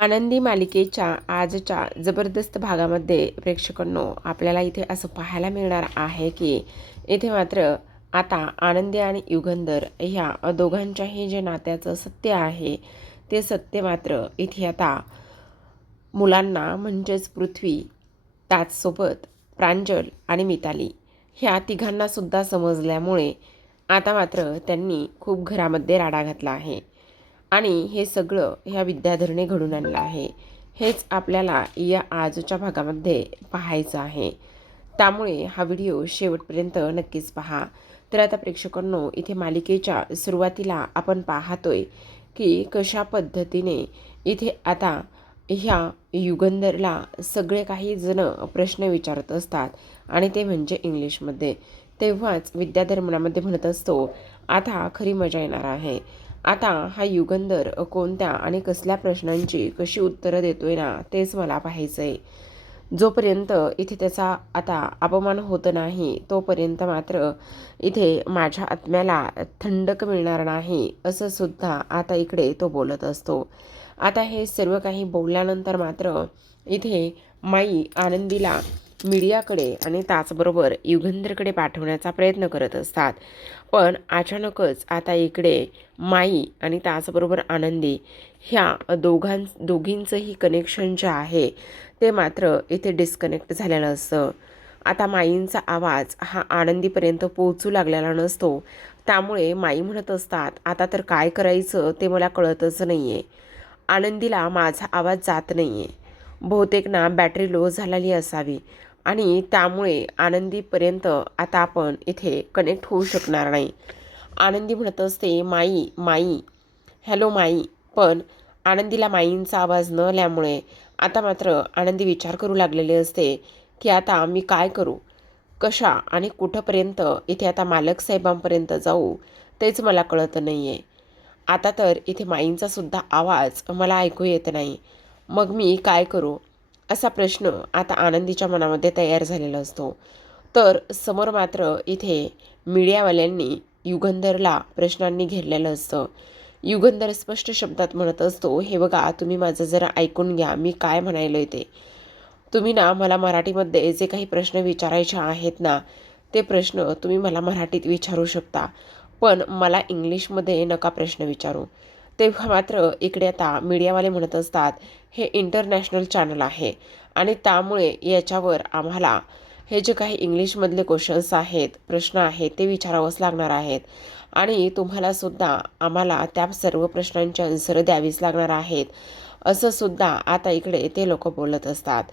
आनंदी मालिकेच्या आजच्या जबरदस्त भागामध्ये प्रेक्षकांनो आपल्याला इथे असं पाहायला मिळणार आहे की इथे मात्र आता आनंदी आणि युगंधर ह्या दोघांच्याही जे नात्याचं सत्य आहे ते सत्य मात्र इथे आता मुलांना म्हणजेच पृथ्वी, त्याचसोबत प्रांजल आणि मिताली ह्या तिघांनासुद्धा समजल्यामुळे आता मात्र त्यांनी खूप घरामध्ये राडा घातला आहे. आणि हे सगळं ह्या विद्याधरने घडून आणलं आहे. हेच आपल्याला या आजच्या भागामध्ये पाहायचं आहे. त्यामुळे हा व्हिडिओ शेवटपर्यंत नक्कीच पहा. तर आता प्रेक्षकांनो इथे मालिकेच्या सुरुवातीला आपण पाहतोय की कशा पद्धतीने इथे आता ह्या युगंधरला सगळे काही जण प्रश्न विचारत असतात आणि ते म्हणजे इंग्लिशमध्ये. तेव्हाच विद्याधर मनामध्ये म्हणत असतो, आता खरी मजा येणार आहे. आता हा युगंधर कोणत्या आणि कसल्या प्रश्नांची कशी उत्तरं देतोय ना तेच मला पाहायचं आहे. जोपर्यंत इथे त्याचा आता अपमान होत नाही तोपर्यंत मात्र इथे माझ्या आत्म्याला थंडक मिळणार नाही असं सुद्धा आता इकडे तो बोलत असतो. आता हे सर्व काही बोलल्यानंतर मात्र इथे माई आनंदीला मीडियाकडे आणि त्याचबरोबर युगंधरकडे पाठवण्याचा प्रयत्न करत असतात. पण अचानकच आता इकडे माई आणि त्याचबरोबर आनंदी ह्या दोघींचंही कनेक्शन जे आहे ते मात्र इथे डिस्कनेक्ट झालेलं असतं. आता माईंचा आवाज हा आनंदीपर्यंत पोहोचू लागलेला नसतो. त्यामुळे माई म्हणत असतात, आता तर काय करायचं ते मला कळतच नाही आहे. आनंदीला माझा आवाज जात नाही आहे. बहुतेक ना बॅटरी लो झालेली असावी आणि त्यामुळे आनंदीपर्यंत आता आपण इथे कनेक्ट होऊ शकणार नाही. आनंदी म्हणत असते, माई माई हॅलो माई. पण आनंदीला माईंचा आवाज न आल्यामुळे आता मात्र आनंदी विचार करू लागलेले असते की आता मी काय करू, कशा आणि कुठंपर्यंत इथे आता मालक साहेबांपर्यंत जाऊ तेच मला कळत नाही आहे. आता तर इथे माईंचा सुद्धा आवाज मला ऐकू येत नाही. मग मी काय करू असा प्रश्न आता आनंदीच्या मनामध्ये तयार झालेला असतो. तर समोर मात्र इथे मीडियावाल्यांनी युगंधरला प्रश्नांनी घेरलेलं असतं. युगंधर स्पष्ट शब्दात म्हणत असतो, हे बघा तुम्ही माझं जरा ऐकून घ्या, मी काय म्हणायलोय ते. तुम्ही ना मला मराठीमध्ये जे काही प्रश्न विचारायचे आहेत ना ते प्रश्न तुम्ही मला मराठीत विचारू शकता, पण मला इंग्लिशमध्ये नका प्रश्न विचारू. तेव्हा मात्र इकडे आता मीडियावाले म्हणत असतात, हे इंटरनॅशनल चॅनल आहे आणि त्यामुळे याच्यावर आम्हाला हे जे काही इंग्लिशमधले क्वेश्चन्स आहेत, प्रश्न आहेत ते विचारावंच लागणार आहेत आणि तुम्हालासुद्धा आम्हाला त्या सर्व प्रश्नांची आन्सर द्यावीच लागणार आहेत, असं सुद्धा आता इकडे ते लोक बोलत असतात.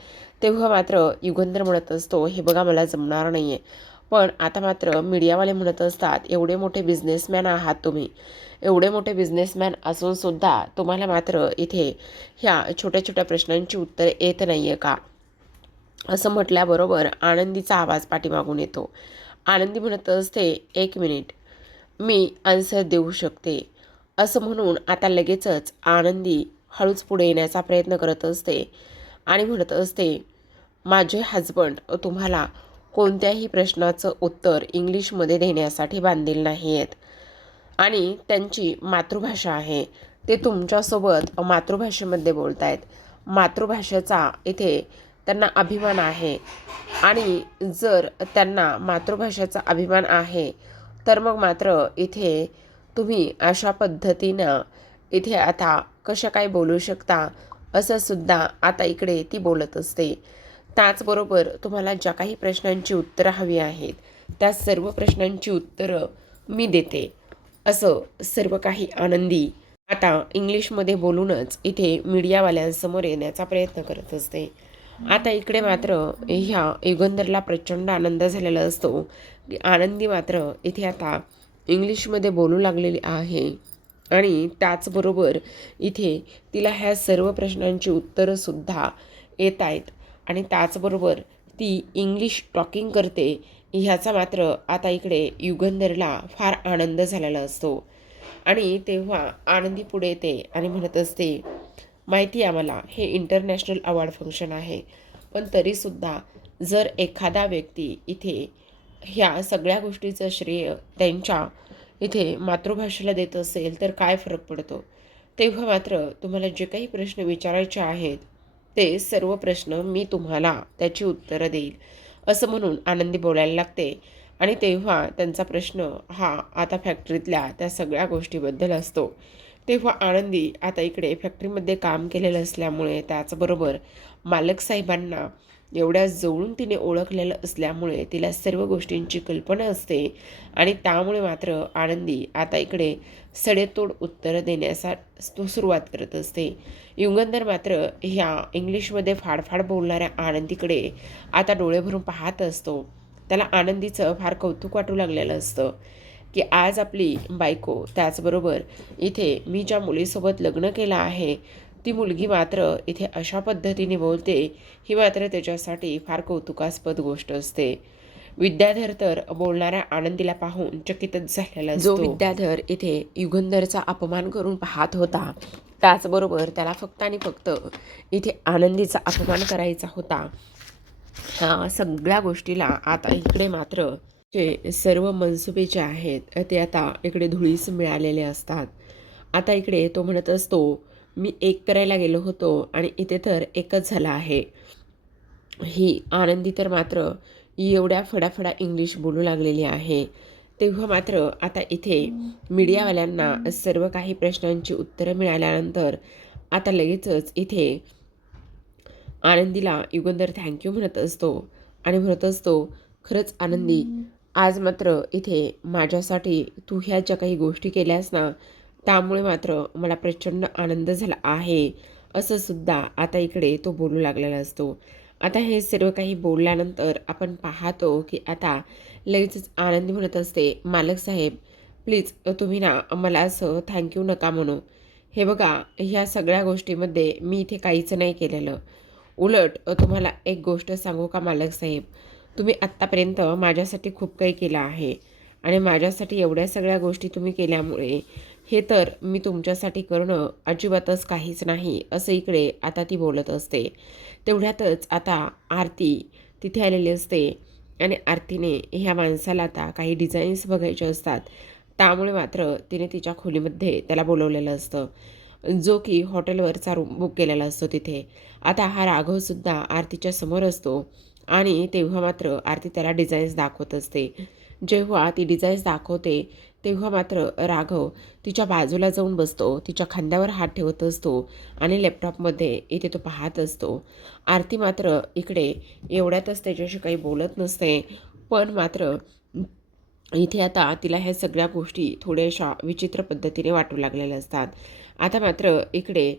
तेव्हा मात्र युगंधर म्हणत असतो, हे बघा मला जमणार नाही आहे. पण आता मात्र मीडियावाले म्हणत असतात, एवढे मोठे बिझनेसमॅन आहात तुम्ही, एवढे मोठे बिझनेसमॅन असूनसुद्धा तुम्हाला मात्र इथे ह्या छोट्या छोट्या प्रश्नांची उत्तरे येत नाही आहे का, असं म्हटल्याबरोबर आनंदीचा आवाज पाठीमागून येतो. आनंदी म्हणत असते, एक मिनिट मी आन्सर देऊ शकते, असं म्हणून आता लगेचच आनंदी हळूच पुढे येण्याचा प्रयत्न करत असते आणि म्हणत असते, माझे हजबंड तुम्हाला कोणत्याही प्रश्नाचं उत्तर इंग्लिशमध्ये देण्यासाठी बांधील नाही आहेत आणि त्यांची मातृभाषा आहे, ते तुमच्यासोबत मातृभाषेमध्ये बोलत आहेत. मातृभाषेचा इथे त्यांना अभिमान आहे आणि जर त्यांना मातृभाषेचा अभिमान आहे तर मग मात्र इथे तुम्ही अशा पद्धतीनं इथे आता कशा काय बोलू शकता, असं सुद्धा आता इकडे ती बोलत असते. त्याचबरोबर तुम्हाला ज्या काही प्रश्नांची उत्तरं हवी आहेत त्या सर्व प्रश्नांची उत्तरं मी देते, असं सर्व काही आनंदी आता इंग्लिशमध्ये बोलूनच इथे मीडियावाल्यांसमोर येण्याचा प्रयत्न करत असते. आता इकडे मात्र ह्या युगंधरला प्रचंड आनंद झालेला असतो की आनंदी मात्र इथे आता इंग्लिशमध्ये बोलू लागलेली आहे आणि त्याचबरोबर इथे तिला ह्या सर्व प्रश्नांची उत्तरंसुद्धा येत आहेत आणि त्याचबरोबर ती इंग्लिश टॉकिंग करते. ह्याचा मात्र आता इकडे युगंधरला फार आनंद झालेला असतो आणि तेव्हा आनंदी पुढे येते आणि म्हणत असते, माहिती आहे आम्हाला हे इंटरनॅशनल अवॉर्ड फंक्शन आहे, पण तरीसुद्धा जर एखादा व्यक्ती इथे ह्या सगळ्या गोष्टीचं श्रेय त्यांच्या इथे मातृभाषेला देत असेल तर काय फरक पडतो. तेव्हा मात्र तुम्हाला जे काही प्रश्न विचारायचे आहेत ते सर्व प्रश्न मी तुम्हाला त्याची उत्तरं देईल, असं म्हणून आनंदी बोलायला लागते. आणि तेव्हा त्यांचा प्रश्न हा आता फॅक्टरीतल्या त्या सगळ्या गोष्टीबद्दल असतो. तेव्हा आनंदी आता इकडे फॅक्टरीमध्ये काम केलेलं असल्यामुळे, त्याचबरोबर मालक साहेबांना एवढ्या जवळून तिने ओळखलेलं असल्यामुळे तिला सर्व गोष्टींची कल्पना असते. आणि त्यामुळे मात्र आनंदी आता इकडे सडेतोड उत्तरं देण्याचा सुरुवात करत असते. युगंधर मात्र ह्या इंग्लिशमध्ये फाडफाड बोलणाऱ्या आनंदीकडे आता डोळे भरून पाहत असतो. त्याला आनंदीचं फार कौतुक वाटू लागलेलं असतं की आज आपली बायको, त्याचबरोबर इथे मी ज्या मुलीसोबत लग्न केलं आहे ती मुलगी मात्र इथे अशा पद्धतीने बोलते, ही मात्र त्याच्यासाठी फार कौतुकास्पद गोष्ट असते. विद्याधर तर बोलणाऱ्या आनंदीला पाहून चकितच झालेला असतो. जो विद्याधर इथे युगंधरचा अपमान करून पाहत होता, त्याचबरोबर त्याला फक्त आणि फक्त इथे आनंदीचा अपमान करायचा होता, ह्या सगळ्या गोष्टीला आता इकडे मात्र जे सर्व मनसुबे जे आहेत ते आता इकडे धुळीस मिळालेले असतात. आता इकडे तो म्हणत असतो, मी एक करायला गेलो होतो आणि इथे तर एकच झाला आहे. ही आनंदी तर मात्र एवढ्या फडाफडा इंग्लिश बोलू लागलेली आहे. तेव्हा मात्र आता इथे मीडियावाल्यांना सर्व काही प्रश्नांची उत्तरं मिळाल्यानंतर आता लगेचच इथे आनंदीला युगंधर थँक्यू म्हणत असतो आणि म्हणत असतो, खरंच आनंदी, आज मात्र इथे माझ्यासाठी तू ह्या ज्या काही गोष्टी केल्यास ना, त्यामुळे मात्र मला प्रचंड आनंद झाला आहे, असं सुद्धा आता इकडे तो बोलू लागलेला असतो. आता हे सर्व काही बोलल्यानंतर आपण पाहतो की आता लगेचच आनंदी म्हणत असते, मालक साहेब प्लीज तुम्ही ना मला असं थँक्यू नका म्हणू. हे बघा, ह्या सगळ्या गोष्टीमध्ये मी इथे काहीच नाही केलेलं. उलट तुम्हाला एक गोष्ट सांगू का मालक साहेब, तुम्ही आत्तापर्यंत माझ्यासाठी खूप काही केलं आहे आणि माझ्यासाठी एवढ्या सगळ्या गोष्टी तुम्ही केल्यामुळे हे तर मी तुमच्यासाठी करणं अजिबातच काहीच नाही, असं इकडे आता ती बोलत असते. तेवढ्यातच आता आरती तिथे आलेली असते आणि आरतीने ह्या माणसाला आता काही डिझाईन्स बघायचे असतात. त्यामुळे मात्र तिने तिच्या खोलीमध्ये त्याला बोलवलेलं असतं, जो की हॉटेलवरचा रूम बुक केलेला असतो तिथे. आता हा राघवसुद्धा आरतीच्या समोर असतो आणि तेव्हा मात्र आरती त्याला डिझाईन्स दाखवत असते. जेव्हा ती डिझाईन्स दाखवते तेव्हा मात्र राघव तिच्या बाजूला जाऊन बसतो, तिच्या खांद्यावर हात ठेवत असतो आणि लॅपटॉपमध्ये इथे तो पाहत असतो. आरती मात्र इकडे एवढ्यातच त्याच्याशी काही बोलत नसते, पण मात्र इथे आता तिला ह्या सगळ्या गोष्टी थोड्याशा विचित्र पद्धतीने वाटू लागलेल्या असतात. आता मात्र इकडे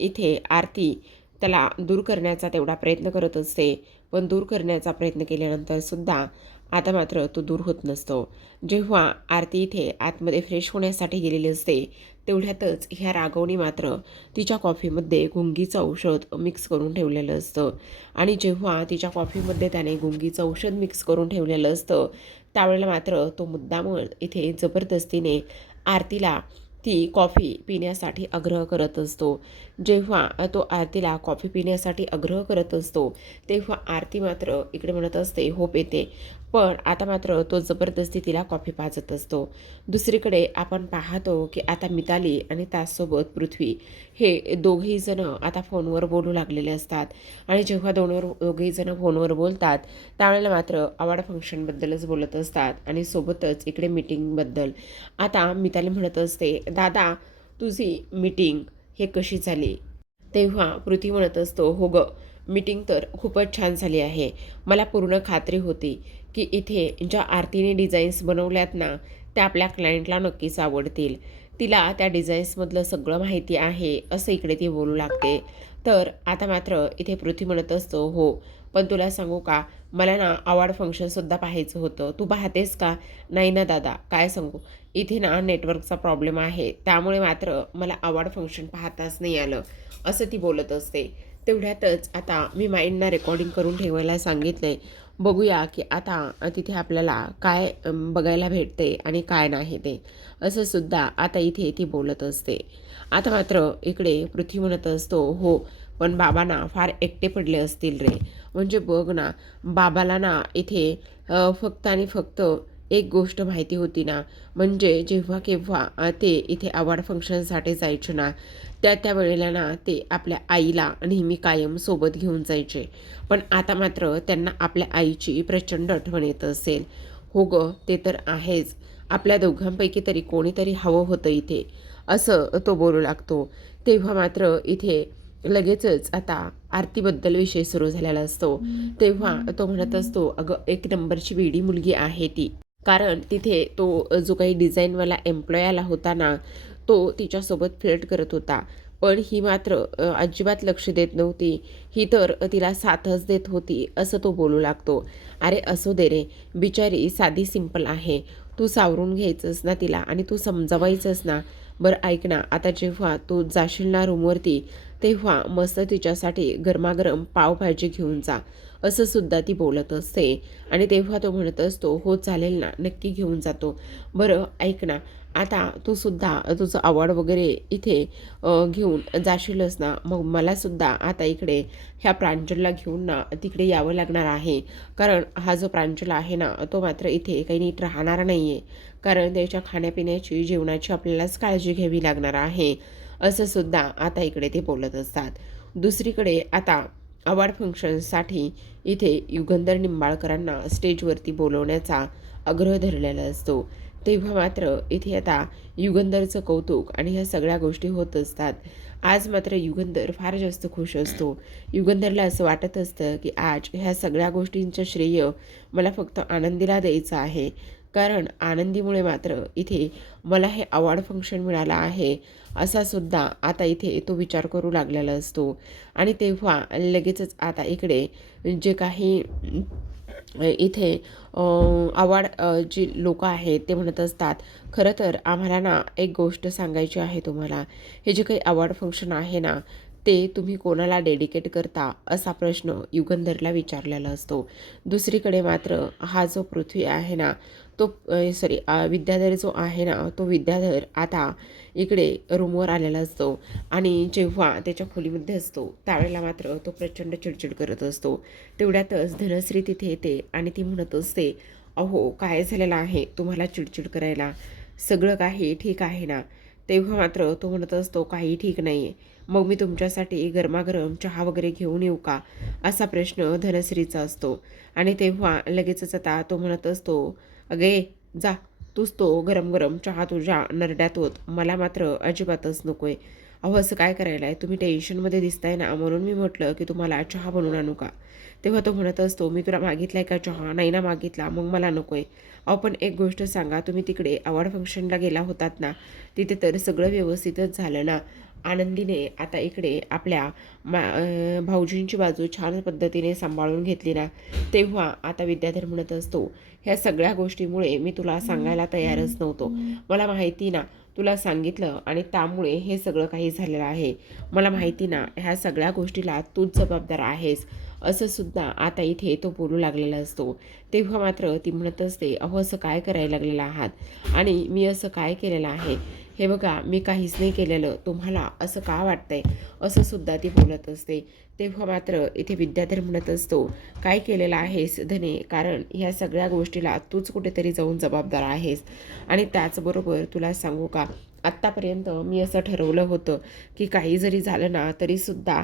इथे आरती त्याला दूर करण्याचा तेवढा प्रयत्न करत असते, पण दूर करण्याचा प्रयत्न केल्यानंतर सुद्धा आता मात्र तो दूर होत नसतो. जेव्हा आरती इथे आतमध्ये फ्रेश होण्यासाठी गेलेली असते तेवढ्यातच ह्या राघवनी मात्र तिच्या कॉफीमध्ये गुंगीचं औषध मिक्स करून ठेवलेलं असतं आणि जेव्हा तिच्या कॉफीमध्ये त्याने गुंगीचं औषध मिक्स करून ठेवलेलं असतं त्यावेळेला मात्र तो मुद्दाम इथे जबरदस्तीने आरतीला ती कॉफी पिण्यासाठी आग्रह करत असतो. जेव्हा तो आरतीला कॉफी पिण्यासाठी आग्रह करत असतो तेव्हा आरती मात्र इकडे म्हणत असते, हो पेते, पण आता मात्र तो जबरदस्ती तिला कॉफी पाजत असतो. दुसरीकडे आपण पाहतो की आता मिताली आणि त्याचसोबत पृथ्वी हे दोघेही जण आता फोनवर बोलू लागलेले असतात आणि जेव्हा दोघेही जण फोनवर बोलतात त्यावेळेला मात्र अवॉर्ड फंक्शनबद्दलच बोलत असतात आणि सोबतच इकडे मीटिंगबद्दल. आता मिताली म्हणत असते, दादा तुझी मीटिंग हे कशी झाली? तेव्हा पृथ्वी म्हणत असतो, हो गं, मीटिंग तर खूपच छान झाली आहे. मला पूर्ण खात्री होती की इथे ज्या आरतीने डिझाईन्स बनवल्यात ना त्या आपल्या क्लायंटला नक्कीच आवडतील. तिला त्या डिझाईन्समधलं सगळं माहिती आहे, असं इकडे ती बोलू लागते. तर आता मात्र इथे पृथ्वी म्हणत असतो, हो, पण तुला सांगू का, मला ना अवॉर्ड फंक्शनसुद्धा पाहायचं होतं. तू पाहतेस का? नाही ना दादा, काय सांगू, इथे ना नेटवर्कचा प्रॉब्लेम आहे, त्यामुळे मात्र मला अवॉर्ड फंक्शन पाहताच नाही आलं, असं ती बोलत असते. तेवढ्यातच आता मी माइंडना रेकॉर्डिंग करून ठेवायला सांगितलं आहे, बघूया की आता तिथे आपल्याला काय बघायला भेटते आणि काय नाही ते, असं सुद्धा आता इथे ती बोलत असते. आता मात्र इकडे पृथ्वी म्हणत असतो, हो, पण बाबा ना फार एकटे पडले असतील रे. म्हणजे बघ ना, बाबाला ना इथे फक्त आणि फक्त एक गोष्ट माहिती होती ना, म्हणजे जेव्हा केव्हा ते इथे अवॉर्ड फंक्शनसाठी जायचे ना, त्या वेळेला ना ते आपल्या आईला नेहमी कायम सोबत घेऊन जायचे. पण आता मात्र त्यांना आपल्या आईची प्रचंड आठवण येत असेल. हो गं, ते तर आहेच. आपल्या दोघांपैकी तरी कोणीतरी हवं होतं इथे, असं तो बोलू लागतो. तेव्हा मात्र इथे लगेचच आता आरतीबद्दल विषय सुरू झालेला असतो. तेव्हा तो म्हणत असतो, "अगं, एक नंबरची वेडी मुलगी आहे ती." कारण तिथे तो जो काही डिझाईनवाला एम्प्लॉय आला होता ना, तो तिच्यासोबत फ्लर्ट करत होता. पण ही मात्र अजिबात लक्ष देत नव्हती. ही तर तिला साथच देत होती, असं तो बोलू लागतो. "अरे असू दे रे, बिचारी साधी सिंपल आहे. तू सावरून घ्यायचंस ना तिला आणि तू समजावायचंस ना. बरं ऐक ना, आता जेव्हा तू जाशील ना रूमवरती, तेव्हा मस्त तिच्यासाठी गरमागरम पावभाजी घेऊन जा." असं सुद्धा ती बोलत असते. आणि तेव्हा तो म्हणत असतो, "हो चालेल ना, नक्की घेऊन जातो. बरं ऐक ना, आता तू सुद्धा तुझं अवॉर्ड वगैरे इथे घेऊन जाशीलच ना, मग मलासुद्धा आता इकडे ह्या प्रांजलला घेऊन ना तिकडे यावं लागणार आहे. कारण हा जो प्रांजल आहे ना, तो मात्र इथे काही नीट राहणार नाही आहे. कारण त्याच्या खाण्यापिण्याची, जेवणाची आपल्यालाच काळजी घ्यावी लागणार आहे." असं सुद्धा आता इकडे ते बोलत असतात. दुसरीकडे आता अवॉर्ड फंक्शनसाठी इथे युगंधर निंबाळकरांना स्टेजवरती बोलवण्याचा आग्रह धरलेला असतो. तेव्हा मात्र इथे आता युगंधरचं कौतुक आणि ह्या सगळ्या गोष्टी होत असतात. आज मात्र युगंधर फार जास्त खुश असतो. युगंधरला असं वाटत असतं की आज ह्या सगळ्या गोष्टींचं श्रेय मला फक्त आनंदीला द्यायचं आहे. कारण आनंदीमुळे मात्र इथे मला हे अवॉर्ड फंक्शन मिळालं आहे, असा सुद्धा आता इथे तो विचार करू लागलेला असतो. आणि तेव्हा लगेचच आता इकडे जे काही इथे अवॉर्ड जी लोकं आहेत ते म्हणत असतात, "खरं तर आम्हाला ना एक गोष्ट सांगायची आहे तुम्हाला. हे जे काही अवॉर्ड फंक्शन आहे ना, ते तुम्ही कोणाला डेडिकेट करता?" असा प्रश्न युगंधरला विचारलेला असतो. दुसरीकडे मात्र हा जो पृथ्वी आहे ना, तो विद्याधर जो आहे ना, तो विद्याधर आता इकडे रूमवर आलेला असतो. आणि जेव्हा त्याच्या खोलीमध्ये असतो त्यावेळेला मात्र तो प्रचंड चिडचिड करत असतो. तेवढ्यातच धनश्री तिथे येते आणि ती म्हणत असते, "अहो, काय झालेलं आहे तुम्हाला चिडचिड करायला? सगळं काही ठीक आहे ना?" तेव्हा मात्र तो म्हणत असतो, "काही ठीक नाही आहे." "मग मी तुमच्यासाठी गरमागरम चहा वगैरे घेऊन येऊ का?" असा प्रश्न धनश्रीचा असतो. आणि तेव्हा लगेचच आता तो म्हणत असतो, "अगे जा, तूच तो गरम गरम चहा तुझ्या नरड्यात ओत. मला मात्र अजिबातच नको आहे." "अहो, असं काय करायला आहे? तुम्ही टेन्शनमध्ये दिसताय ना, म्हणून मी म्हटलं की तुम्हाला चहा बनवून आणू का?" तेव्हा तो म्हणत असतो, "मी तुला मागितला आहे का चहा? नाही ना मागितला, मग मला नको आहे." "अहो, पण एक गोष्ट सांगा, तुम्ही तिकडे अवॉर्ड फंक्शनला गेला होतात ना, तिथे तर सगळं व्यवस्थितच झालं ना?" आनंदीने आता इकडे आपल्या भाऊजींची बाजू छान पद्धतीने सांभाळून घेतली ना. तेव्हा आता विद्याधर म्हणत असतो, "ह्या सगळ्या गोष्टीमुळे मी तुला सांगायला तयारच नव्हतो. मला माहिती ना, तुला सांगितलं आणि त्यामुळे हे सगळं काही झालेलं आहे. मला माहिती ना, ह्या सगळ्या गोष्टीला तूच जबाबदार आहेस." असं सुद्धा आता इथे तो बोलू लागलेला असतो. तेव्हा मात्र ती म्हणत असते, "अहो, असं काय करायला लागलेलं आहात आणि मी असं काय केलेलं आहे? हे बघा, मी काहीच नाही केलेलं. तुम्हाला असं का वाटतंय?" असं सुद्धा ती बोलत असते. तेव्हा मात्र इथे विद्याधर म्हणत असतो, "काय केलेलं आहेस धने? कारण ह्या सगळ्या गोष्टीला तूच कुठेतरी जाऊन जबाबदार आहेस. आणि त्याचबरोबर तुला सांगू का, आत्तापर्यंत मी असं ठरवलं होतं की काही जरी झालं ना तरीसुद्धा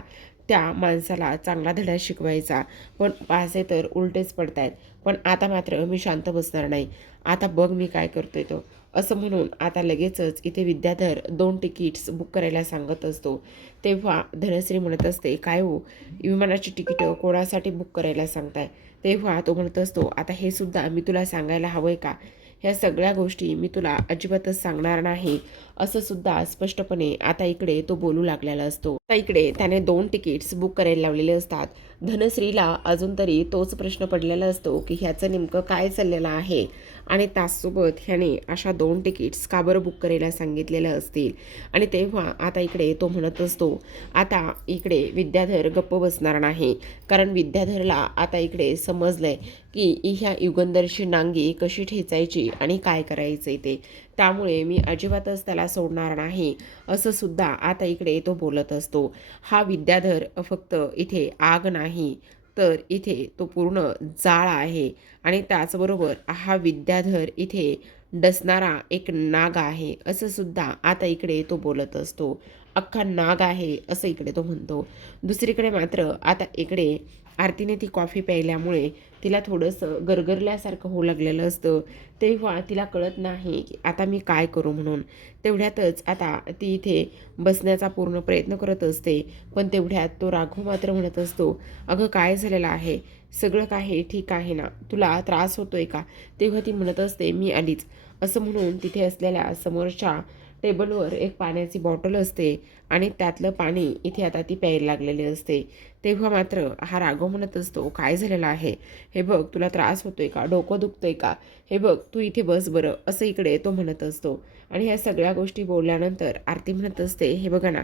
त्या माणसाला चांगला धडा शिकवायचा. पण माझे तर उलटेच पडत आहेत. पण आता मात्र मी शांत बसणार नाही. आता बघ मी काय करतोय तो." असं म्हणून आता लगेचच इथे विद्याधर 2 तिकीट्स बुक करायला सांगत असतो. तेव्हा धनश्री म्हणत असते, "काय हो, विमानाची तिकीटं कोणासाठी बुक करायला सांगताय?" तेव्हा तो म्हणत असतो, "आता हे सुद्धा मी तुला सांगायला हवं आहे का? ह्या सगळ्या गोष्टी मी तुला अजिबातच सांगणार नाही." असं सुद्धा स्पष्टपणे आता इकडे तो बोलू लागलेला असतो. आता इकडे त्याने 2 तिकीट्स बुक करायला लावलेले असतात. धनश्रीला अजून तरी तोच प्रश्न पडलेला असतो की ह्याचं नेमकं काय चाललेलं आहे आणि त्याचसोबत ह्याने अशा 2 तिकीट्स का बरं बुक करायला सांगितलेलं असतील. आणि तेव्हा आता इकडे तो म्हणत असतो, आता इकडे विद्याधर गप्प बसणार नाही. कारण विद्याधरला आता इकडे समजलंय की ह्या युगंधरची नांगी कशी ठेचायची आणि काय करायचं ते. त्यामुळे मी अजिबातच त्याला सोडणार नाही, असं सुद्धा आता इकडे तो बोलत असतो. हा विद्याधर फक्त इथे आग नाही तर इथे तो पूर्ण जाळ आहे आणि त्याचबरोबर हा विद्याधर इथे डसणारा एक नाग आहे असं सुद्धा आता इकडे तो बोलत असतो. अख्खा नाग आहे असं इकडे तो म्हणतो. दुसरीकडे मात्र आता इकडे आरतीने ती कॉफी प्यायल्यामुळे तिला थोडंसं गरगरल्यासारखं होऊ लागलेलं असतं. तेव्हा तिला कळत नाही की आता मी काय करू म्हणून. तेवढ्यातच आता ती इथे बसण्याचा पूर्ण प्रयत्न करत असते. पण तेवढ्यात तो राघव मात्र म्हणत असतो, अगं काय झालेलं आहे, सगळं काही ठीक आहे ना, तुला त्रास होतोय का? तेव्हा ती म्हणत असते, मी आलीच. असं म्हणून तिथे असलेल्या समोरच्या टेबलवर एक पाण्याची बॉटल असते आणि त्यातलं पाणी इथे आता ती प्यायला लागलेली असते. तेव्हा मात्र हा राघव म्हणत असतो, काय झालेलं आहे, हे बघ तुला त्रास होतोय का, डोकं दुखतंय का, हे बघ तू इथे बस बरं, असं इकडे तो म्हणत असतो. आणि ह्या सगळ्या गोष्टी बोलल्यानंतर आरती म्हणत असते, हे बघा ना,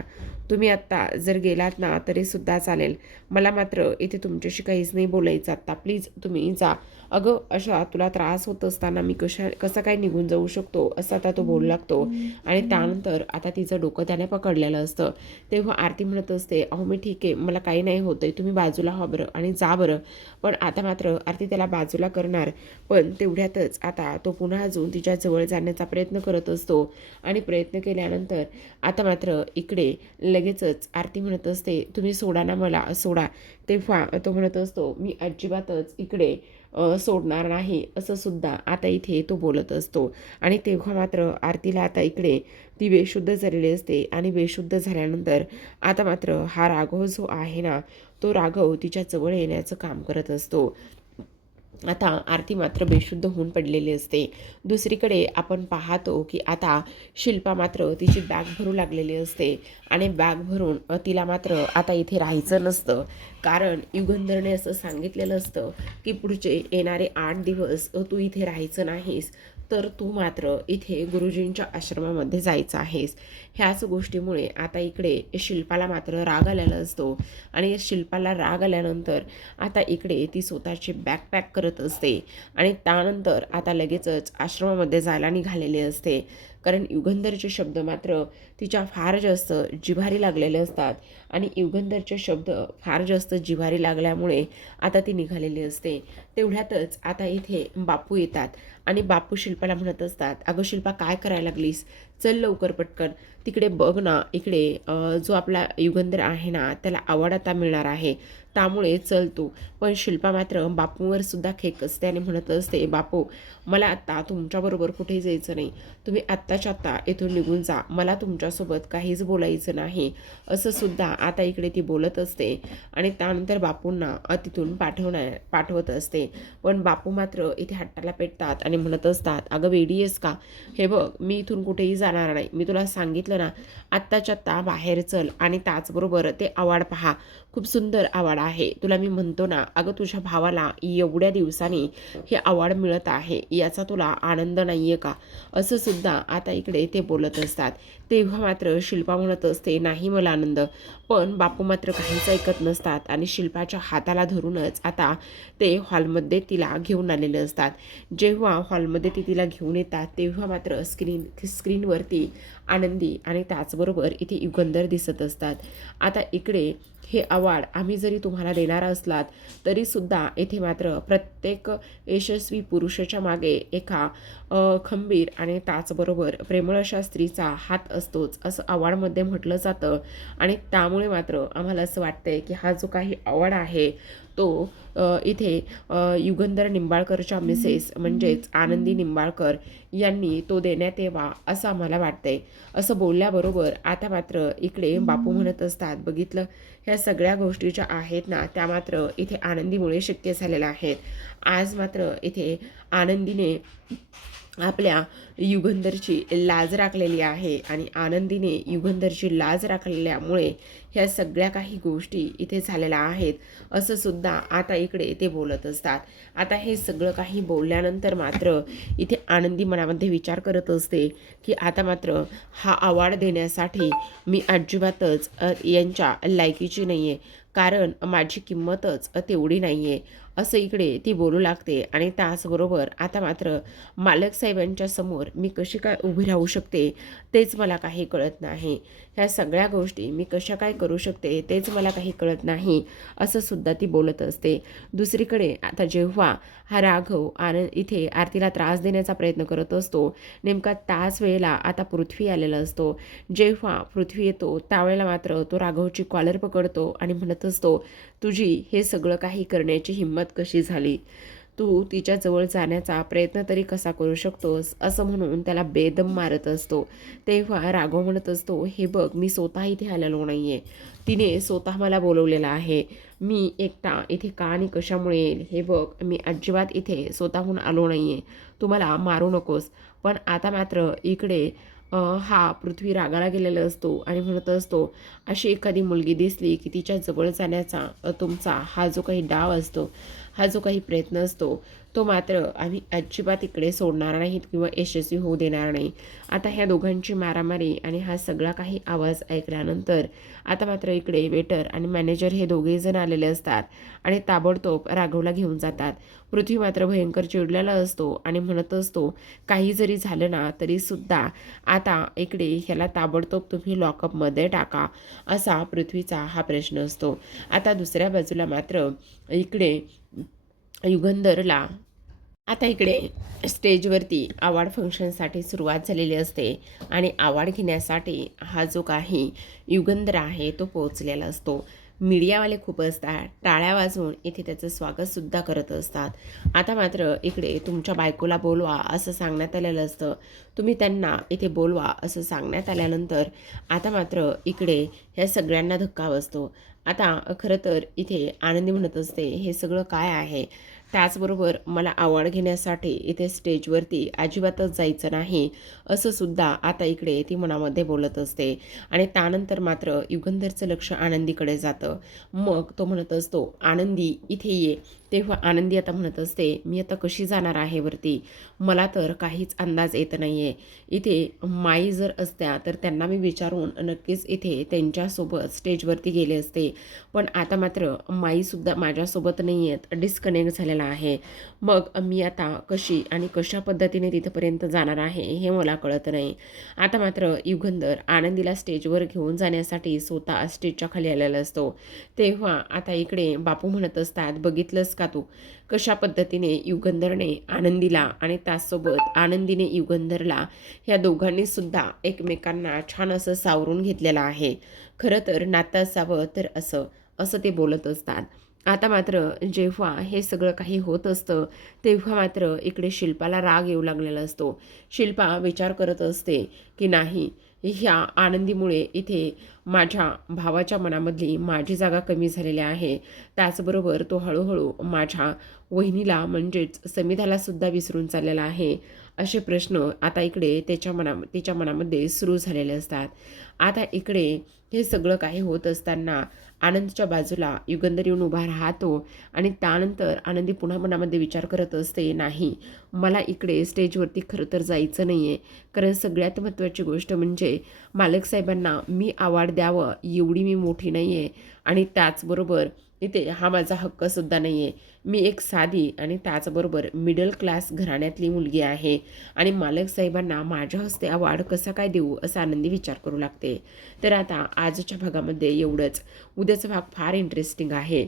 तुम्ही आत्ता जर गेलात ना तरीसुद्धा चालेल, मला मात्र इथे तुमच्याशी काहीच नाही बोलायचं आत्ता, प्लीज तुम्ही जा. अगं अशा तुला त्रास होत असताना मी कसं काय निघून जाऊ शकतो, असं आता तो बोलू लागतो. आणि त्यानंतर आता तिचं डोकं त्याने पकडलेलं असतं. तेव्हा आरती म्हणत असते, अहो मी ठीक आहे, मला काही नाही होतंय, तुम्ही बाजूला व्हा बरं आणि जा बरं. पण आता मात्र आरती त्याला बाजूला करणार, पण तेवढ्यातच आता तो पुन्हा अजून तिच्या जवळ जाण्याचा प्रयत्न करत असतो. आणि प्रयत्न केल्यानंतर आता मात्र इकडे लगेचच आरती म्हणत असते, तुम्ही सोडा ना मला, सोडा. तेव्हा तो म्हणत असतो, मी अजिबातच इकडे सोडणार नाही, असं सुद्धा आता इथे तो बोलत असतो. आणि तेव्हा मात्र आरतीला आता इकडे ती बेशुद्ध झालेली असते आणि बेशुद्ध झाल्यानंतर आता मात्र हा राघव जो आहे ना, तो राघव तिच्या जवळ येण्याचं काम करत असतो. आता आरती मात्र बेशुद्ध होऊन पडलेली असते. दुसरीकडे आपण पाहतो की आता शिल्पा मात्र तिची बॅग भरू लागलेली असते आणि बॅग भरून तिला मात्र आता इथे राहायचं नसतं. कारण युगंधरने असं सांगितलेलं असतं की पुढचे येणारे 8 दिवस तू इथे राहायचं नाहीस, तर तू मात्र इथे गुरुजींच्या आश्रमामध्ये जायचं आहेस. ह्याच गोष्टीमुळे आता इकडे शिल्पाला मात्र राग आलेला असतो आणि शिल्पाला राग आल्यानंतर आता इकडे ती स्वतःची बॅग पॅक करत असते आणि त्यानंतर आता लगेचच आश्रमामध्ये जायला निघालेली असते. कारण युगंधरचे शब्द मात्र तिच्या फार जास्त जिव्हारी लागलेले असतात आणि युगंधरचे शब्द फार जास्त जिव्हारी लागल्यामुळे आता ती निघालेली असते. तेवढ्यातच आता इथे बापू येतात आणि बापू शिल्पाला म्हणत असतात, अगं शिल्पा काय करायला लागलीस, चल लवकर पटकन तिकडे बघ ना, इकडे जो आपला युगंधर आहे ना त्याला अवॉर्ड आता मिळणार आहे, त्यामुळे चल तू. पण शिल्पा मात्र बापूवर सुद्धा खेक असते आणि म्हणत असते, बापू मला आत्ता तुमच्याबरोबर कुठेही जायचं नाही, तुम्ही आत्ताच्या आत्ता इथून निघून जा, मला तुमच्यासोबत काहीच बोलायचं नाही, असं सुद्धा आता इकडे ती बोलत असते. आणि त्यानंतर बापूंना तिथून पाठवत असते. पण बापू मात्र इथे हट्टाला पेटतात आणि म्हणत असतात, अगं वेडी आहेस का, हे बघ मी इथून कुठेही जाणार नाही, मी तुला सांगितलं ना आत्ताच्या आत्ता बाहेर चल आणि त्याचबरोबर ते अवॉर्ड पहा, खूप सुंदर अवॉर्ड आहे, तुला मी म्हणतो ना, अगं तुझ्या भावाला एवढ्या दिवसांनी हे अवॉर्ड मिळत आहे, याचा तुला आनंद नाही आहे का, असं सुद्धा आता इकडे ते बोलत असतात. तेव्हा मात्र शिल्पा म्हणत असते, नाही मला आनंद. पण बापू मात्र काहीच ऐकत नसतात आणि शिल्पाच्या हाताला धरूनच आता ते हॉलमध्ये तिला घेऊन आलेले असतात. जेव्हा हॉलमध्ये ती तिला घेऊन येतात तेव्हा मात्र स्क्रीनवरती आनंदी आणि त्याचबरोबर इथे युगंधर दिसत असतात. आता इकडे हे अवॉर्ड आम्ही जरी तुम्हाला देणार असलात तरीसुद्धा इथे मात्र प्रत्येक यशस्वी पुरुषाच्या मागे एका खंबीर आणि त्याचबरोबर प्रेमळ अशा स्त्रीचा हात असतोच, असं अवॉर्डमध्ये म्हटलं जातं. आणि त्यामुळे मात्र आम्हाला असं वाटतंय की हा जो काही अवॉर्ड आहे तो इथे युगंधर निंबाळकरच्या मिसेस म्हणजेच आनंदी निंबाळकर यांनी तो देण्यात यावा असं आम्हाला वाटतंय. असं बोलल्याबरोबर आता मात्र इकडे बापू म्हणत असतात, बघितलं ह्या सगळ्या गोष्टी ज्या आहेत ना त्या मात्र इथे आनंदीमुळे शक्य झालेल्या आहेत. आज मात्र इथे आनंदीने आपल्या युगंधरची लाज राखलेली आहे आणि आनंदीने युगंधरची लाज राखलेल्यामुळे ह्या सगळ्या काही गोष्टी इथे झालेल्या आहेत, असं सुद्धा आता इकडे ते बोलत असतात. आता हे सगळं काही बोलल्यानंतर मात्र इथे आनंदी मनामध्ये विचार करत असते की आता मात्र हा अवॉर्ड देण्यासाठी मी अजिबातच यांच्या लायकीची नाही आहे, कारण माझी किंमतच तेवढी नाही आहे, असं इकडे ती बोलू लागते. आणि त्याचबरोबर आता मात्र मालक साहेबांच्या समोर मी कशी काय उभी राहू शकते तेच मला काही कळत नाही. ह्या सगळ्या गोष्टी मी कशा काय करू शकते तेच मला काही कळत नाही, असं सुद्धा ती बोलत असते. दुसरीकडे आता जेव्हा हा राघव इथे आरतीला त्रास देण्याचा प्रयत्न करत असतो, नेमका त्याच वेळेला आता पृथ्वी आलेला असतो. जेव्हा पृथ्वी येतो त्यावेळेला मात्र तो राघवची कॉलर पकडतो आणि म्हणत असतो, तुझी हे सगळं काही करण्याची हिंमत कशी झाली? तू तिच्याजवळ जाण्याचा प्रयत्न तरी कसा करू शकतोस? असं म्हणून त्याला बेदम मारत असतो. तेव्हा राघव म्हणत असतो, हे बघ मी स्वतः इथे आलेलो नाही आहे, तिने स्वतः मला बोलवलेलं आहे. मी एकटा इथे का आणि कशामुळे येईल? हे बघ मी अजिबात इथे स्वतःहून आलो नाही आहे, तू मला मारू नकोस. पण आता मात्र इकडे हा पृथ्वी रागाला गेलेला असतो आणि म्हणत असतो, अशी एखादी मुलगी दिसली की तिच्या जवळ जाण्याचा तुमचा हा जो काही डाव असतो, हा जो काही प्रयत्न असतो, तो मात्र आम्ही अजिबात इकडे सोडणार नाहीत किंवा यशस्वी होऊ देणार नाही. आता ह्या दोघांची मारामारी आणि हा सगळा काही आवाज ऐकल्यानंतर आता मात्र इकडे वेटर आणि मॅनेजर हे दोघेही जण आलेले असतात आणि ताबडतोब राघवला घेऊन जातात. पृथ्वी मात्र भयंकर चिडलेला असतो आणि म्हणत असतो, काही जरी झालं ना तरीसुद्धा आता इकडे ह्याला ताबडतोब तुम्ही लॉकअपमध्ये टाका, असा पृथ्वीचा हा प्रश्न असतो. आता दुसऱ्या बाजूला मात्र इकडे युगंधरला आता इकडे स्टेजवरती अवॉर्ड फंक्शनसाठी सुरुवात झालेली असते आणि अवॉर्ड घेण्यासाठी हा जो काही युगंधर आहे तो पोहोचलेला असतो. मीडियावाले खूप असतात, टाळ्या वाजवून इथे त्याचं स्वागतसुद्धा करत असतात. आता मात्र इकडे तुमच्या बायकोला बोलवा असं सांगण्यात आलेलं असतं. तुम्ही त्यांना इथे बोलवा असं सांगण्यात आल्यानंतर आता मात्र इकडे ह्या सगळ्यांना धक्का बसतो. आता खरं तर इथे आनंदी म्हणत असते, हे सगळं काय आहे? त्याचबरोबर मला अवॉर्ड घेण्यासाठी इथे स्टेजवरती अजिबातच जायचं नाही, असं सुद्धा आता इकडे ती मनामध्ये बोलत असते. आणि त्यानंतर मात्र युगंधरचं लक्ष आनंदीकडे जातं. मग तो म्हणत असतो, आनंदी इथे ये. तेव्हा आनंदी आता म्हणत असते, मी आता कशी जाणार आहे वरती? मला तर काहीच अंदाज येत नाही आहे. इथे माई जर असत्या तर त्यांना मी विचारून नक्कीच इथे त्यांच्यासोबत स्टेजवरती गेले असते. पण आता मात्र माईसुद्धा माझ्यासोबत नाही आहेत, डिस्कनेक्ट झालेला आहे. मग मी आता कशी आणि कशा पद्धतीने तिथंपर्यंत जाणार आहे हे मला कळत नाही. आता मात्र युगंधर आनंदीला स्टेजवर घेऊन जाण्यासाठी स्वतः स्टेजच्या खाली आलेला असतो. तेव्हा आता इकडे बापू म्हणत असतात, बघितलंस का तू कशा पद्धतीने युगंधरने आनंदीला आणि त्याचसोबत आनंदीने युगंधरला ह्या दोघांनी सुद्धा एकमेकांना छान असं सावरून घेतलेलं आहे. खरं तर नातं असावं तर असं असं ते बोलत असतात. आता मात्र जेव्हा हे सगळं काही होत असतं तेव्हा मात्र इकडे शिल्पाला राग येऊ लागलेला असतो. शिल्पा विचार करत असते की नाही, ह्या आनंदीमुळे इथे माझ्या भावाच्या मनामधली माझी जागा कमी झालेली आहे. त्याचबरोबर तो हळूहळू माझ्या वहिनीला म्हणजेच समिधालासुद्धा विसरून चाललेला आहे. असे प्रश्न आता इकडे तिच्या मनामध्ये सुरू झालेले असतात. आता इकडे हे सगळं काही होत असताना आनंदच्या बाजूला युगंधर येऊन उभा राहतो आणि त्यानंतर आनंदी पुन्हा मनामध्ये विचार करत असते, नाही मला इकडे स्टेजवरती खरं तर जायचं नाही आहे. कारण सगळ्यात महत्त्वाची गोष्ट म्हणजे मालक साहेबांना मी अवॉर्ड द्यावं एवढी मी मोठी नाही आहे आणि त्याचबरोबर इथे हा माझा हक्कसुद्धा नाही आहे. मी एक साधी आणि त्याचबरोबर मिडल क्लास घराण्यातली मुलगी आहे आणि मालक साहेबांना माझ्या हस्ते अवॉर्ड कसा काय देऊ असा आनंदी विचार करू लागते. तर आता आजच्या भागामध्ये एवढंच. उद्याचा भाग फार इंटरेस्टिंग आहे.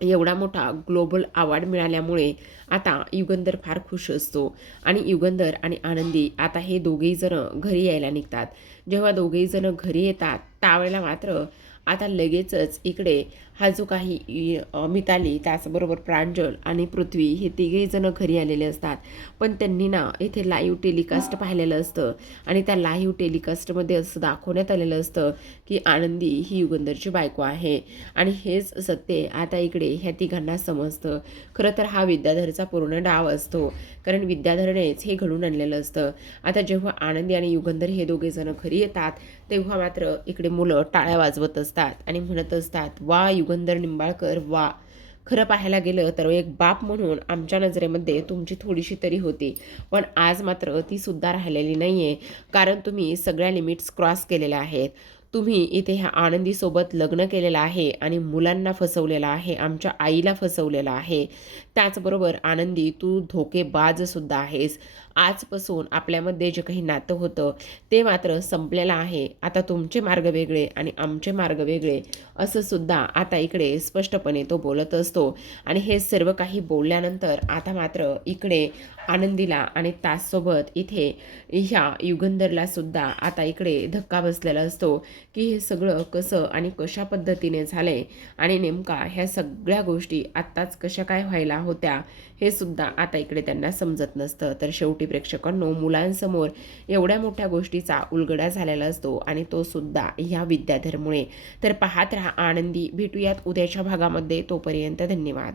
एवढा मोठा ग्लोबल अवॉर्ड मिळाल्यामुळे आता युगंधर फार खुश असतो आणि युगंधर आणि आनंदी आता हे दोघेही जण घरी यायला निघतात. जेव्हा दोघेही जण घरी येतात त्यावेळेला मात्र आता लगेचच इकडे हा जो काही मिताली त्याचबरोबर प्रांजल आणि पृथ्वी हे तिघेही जण घरी आलेले असतात. पण त्यांनी ना इथे लाईव्ह टेलिकास्ट पाहिलेलं असतं आणि त्या लाईव्ह टेलिकास्टमध्ये असं दाखवण्यात आलेलं असतं की आनंदी ही युगंधरची बायको आहे आणि हेच सत्य आता इकडे ह्या तिघांना समजतं. खरं तर हा विद्याधरचा पूर्ण डाव असतो, कारण विद्याधरनेच हे घडून आणलेलं असतं. आता जेव्हा आनंदी आणि युगंधर हे दोघे जण घरी येतात तेव्हा मात्र इकडे मुलं टाळ्या वाजवत असतात आणि म्हणत असतात, वा युगंधर निंबाळकर वा. खरं पाहायला गेलं तर एक बाप म्हणून आमच्या नजरेमध्ये तुमची थोडीशी तरी होती, पण आज मात्र ती सुद्धा राहिलेली नाही आहे. कारण तुम्ही सगळ्या लिमिट्स क्रॉस केलेल्या आहेत. तुम्ही इथे ह्या आनंदीसोबत लग्न केलेलं आहे आणि मुलांना फसवलेलं आहे, आमच्या आईला फसवलेलं आहे. त्याचबरोबर आनंदी तू धोकेबाजसुद्धा आहेस. आजपासून आपल्यामध्ये जे काही नातं होतं ते मात्र संपलेलं आहे. आता तुमचे मार्ग वेगळे आणि आमचे मार्ग वेगळे असं सुद्धा आता इकडे स्पष्टपणे तो बोलत असतो. आणि हे सर्व काही बोलल्यानंतर आता मात्र इकडे आनंदीला आणि ताससोबत इथे ह्या युगंधरला सुद्धा आता इकडे धक्का बसलेला असतो की हे सगळं कसं आणि कशा पद्धतीने झालंय आणि नेमका ह्या सगळ्या गोष्टी आत्ताच कशा काय व्हायला होत्या हे सुद्धा आता इकडे त्यांना समजत नसतं. तर शेवटी प्रेक्षकांनो, मुलांसमोर एवढ्या मोठ्या गोष्टीचा उलगडा झालेला असतो आणि तो सुद्धा ह्या विद्याधरमुळे. तर पाहत राहा आनंदी. भेटूयात उद्याच्या भागामध्ये. तोपर्यंत धन्यवाद.